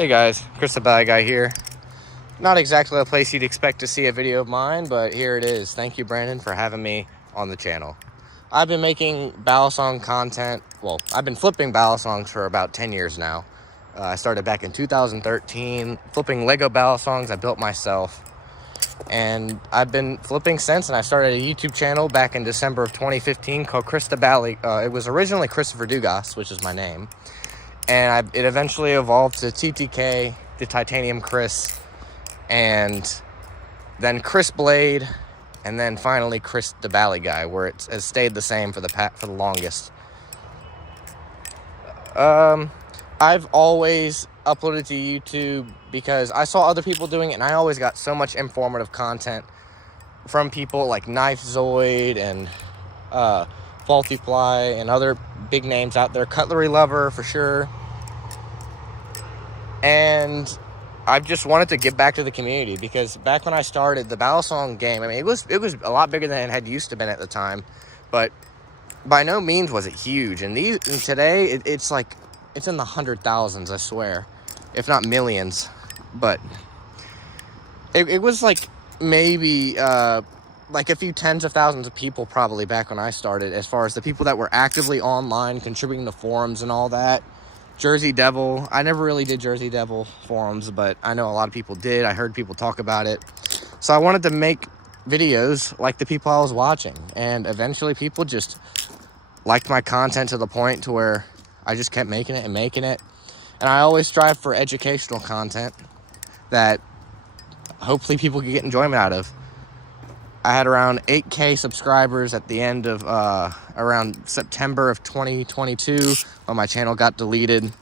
Hey guys, Kris Da Bali Guy here. Not exactly a place you'd expect to see a video of mine, but here it is. Thank you, Brandon, for having me on the channel. I've been making ballad song content. Well, I've been flipping ballad songs for about 10 years now. I started back in 2013, flipping Lego ballad songs I built myself. And I've been flipping since, and I started a YouTube channel back in December of 2015 called Kris Da Bali. It was originally Christopher Dugas, which is my name. And it eventually evolved to TTK, the Titanium Kris, and then Kris Blade, and then finally Kris Da Bali Guy, where it has stayed the same for the longest. I've always uploaded to YouTube because I saw other people doing it, and I always got so much informative content from people like Knife Zoid and Faulty Fly and other big names out there, Cutlery Lover for sure. And I just wanted to give back to the community because back when I started the ballad song game, I mean, it was a lot bigger than it had used to been at the time, but by no means was it huge. And today it's like it's in the 100,000s, I swear, if not millions. But it was like maybe like a few tens of thousands of people probably back when I started, as far as the people that were actively online contributing to forums and all that. Jersey Devil, I never really did Jersey Devil forums, but I know a lot of people did. I heard people talk about it. So I wanted to make videos like the people I was watching, and eventually people just liked my content to the point to where I just kept making it. And I always strive for educational content that hopefully people can get enjoyment out of. I had around 8K subscribers at the end of around September of 2022 when my channel got deleted.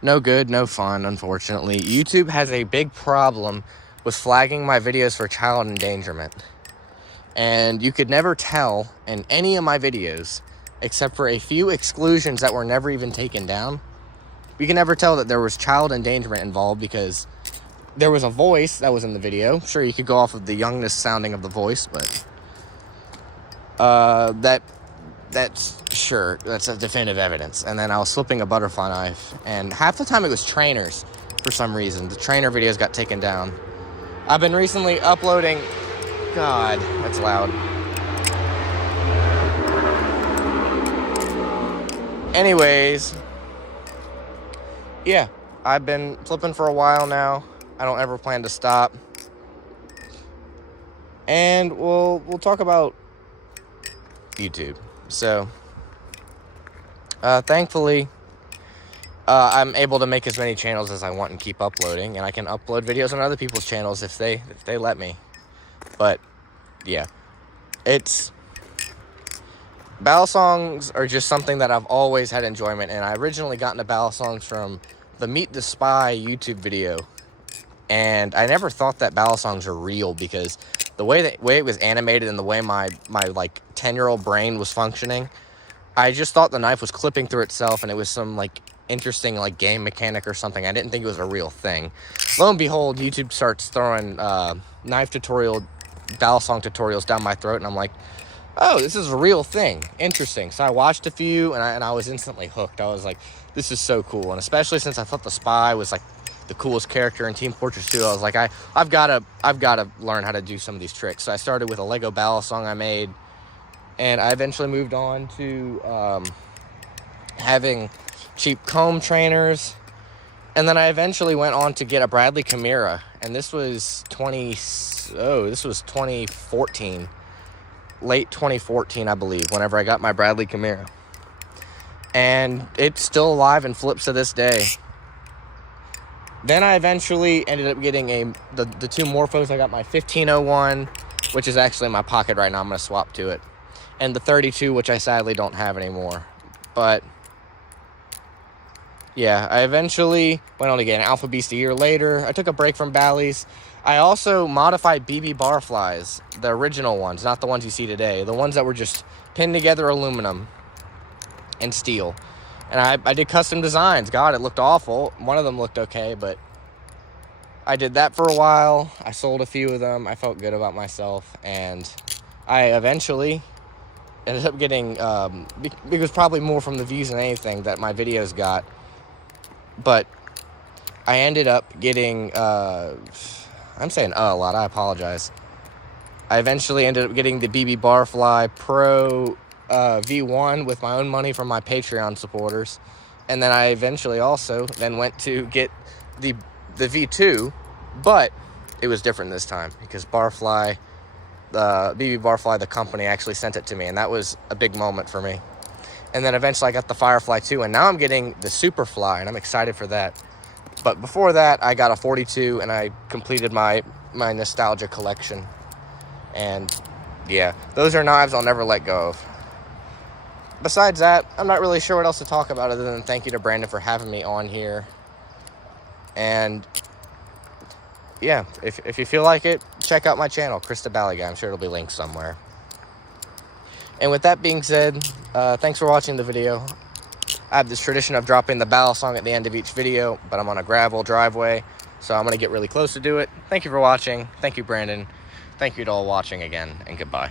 No good, no fun, unfortunately. YouTube has a big problem with flagging my videos for child endangerment. And you could never tell in any of my videos, except for a few exclusions that were never even taken down. You can never tell that there was child endangerment involved because there was a voice that was in the video. Sure, you could go off of the youngness sounding of the voice, but that's a definitive evidence. And then I was flipping a butterfly knife, and half the time it was trainers for some reason. The trainer videos got taken down. I've been recently uploading. God, that's loud. Anyways, yeah, I've been flipping for a while now. I don't ever plan to stop. And we'll talk about YouTube. So, thankfully, I'm able to make as many channels as I want and keep uploading, and I can upload videos on other people's channels if they let me. But yeah, ballad songs are just something that I've always had enjoyment in. I originally got into ballad songs from the Meet the Spy YouTube video. And I never thought that ballad songs are real because the way it was animated and the way my like 10-year-old brain was functioning, I just thought the knife was clipping through itself and it was some like interesting like game mechanic or something. I didn't think it was a real thing. Lo and behold, YouTube starts throwing knife tutorial, ballad song tutorials down my throat, and I'm like, oh, this is a real thing. Interesting. So I watched a few, and I was instantly hooked. I was like, this is so cool. And especially since I thought the spy was like the coolest character in Team Fortress 2, I was like, I've got to learn how to do some of these tricks. So I started with a Lego ballad song I made, and I eventually moved on to having cheap comb trainers, and then I eventually went on to get a Bradley Chimera, and this was 2014, late 2014, I believe, whenever I got my Bradley Chimera, and it's still alive and flips to this day. Then I eventually ended up getting the two Morphos. I got my 1501, which is actually in my pocket right now. I'm going to swap to it. And the 32, which I sadly don't have anymore. But yeah, I eventually went on to get an Alpha Beast a year later. I took a break from Bally's. I also modified BB Barflies, the original ones, not the ones you see today. The ones that were just pinned together aluminum and steel. And I did custom designs. God, it looked awful. One of them looked okay, but I did that for a while. I sold a few of them. I felt good about myself. And I eventually ended up getting, it was probably more from the views than anything that my videos got. But I ended up getting, I'm saying a lot, I apologize. I eventually ended up getting the BB Barfly Pro V1 with my own money from my Patreon supporters. And then I eventually also then went to get the V2, but it was different this time because Barfly, the BB Barfly, the company, actually sent it to me, and that was a big moment for me. And then eventually I got the Firefly 2, and now I'm getting the Superfly, and I'm excited for that. But before that, I got a 42, and I completed my nostalgia collection. And yeah, those are knives I'll never let go of. Besides that, I'm not really sure what else to talk about other than thank you to Brandon for having me on here. And yeah, if you feel like it, check out my channel, Kris Da Bali Guy. I'm sure it'll be linked somewhere. And with that being said, thanks for watching the video. I have this tradition of dropping the battle song at the end of each video, but I'm on a gravel driveway, so I'm going to get really close to do it. Thank you for watching. Thank you, Brandon. Thank you to all watching again, and goodbye.